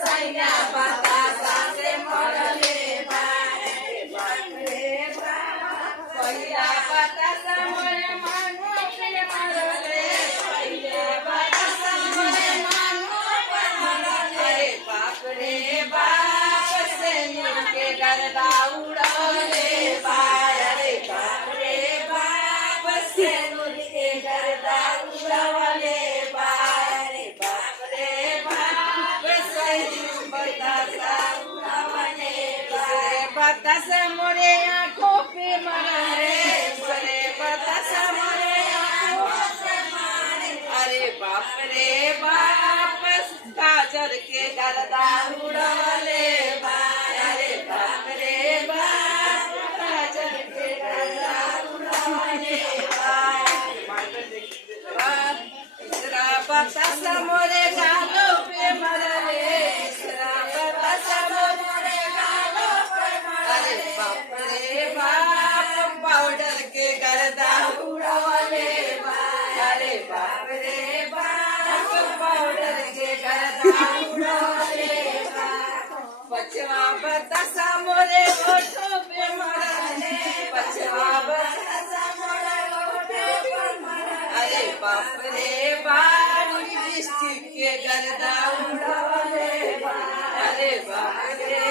सैया बतासा से मरले बारे बाप रे बाप पहिला बतासा मोरे मानो पे मरले पहिले बतासा मोरे मानो पे मरले बाप रे बाप से मिलके गर्दा उड़ले बारे बाप रे बाप से मिलके गर्दा उड़ले बारे बाप रे बाप सही बतासा उड़ले बारे बतासा मोरे आंखों पे मरे बड़े बतासा मोरे आंखों पे मारे अरे बाप रे बाप गाजर के गर्दा उड़ले अरे बाप रे बाप गाजर के गर्दा उड़ले इसरा बतासा मोरे गालों पे मरले इसरा बतासा मोरे गालों पे मरले अरे बाप रे बाप पाउडर के गर्दा उड़ले अरे बाप रे बाप पाउडर के गर्दा उड़ले पछवा बतासा मोरे ओठों पे मरले पछवा बतासा मोरे ओठों पे मरले अरे बाप रे बाप लिपस्टिक के गर्दा उड़ले अरे बाप रे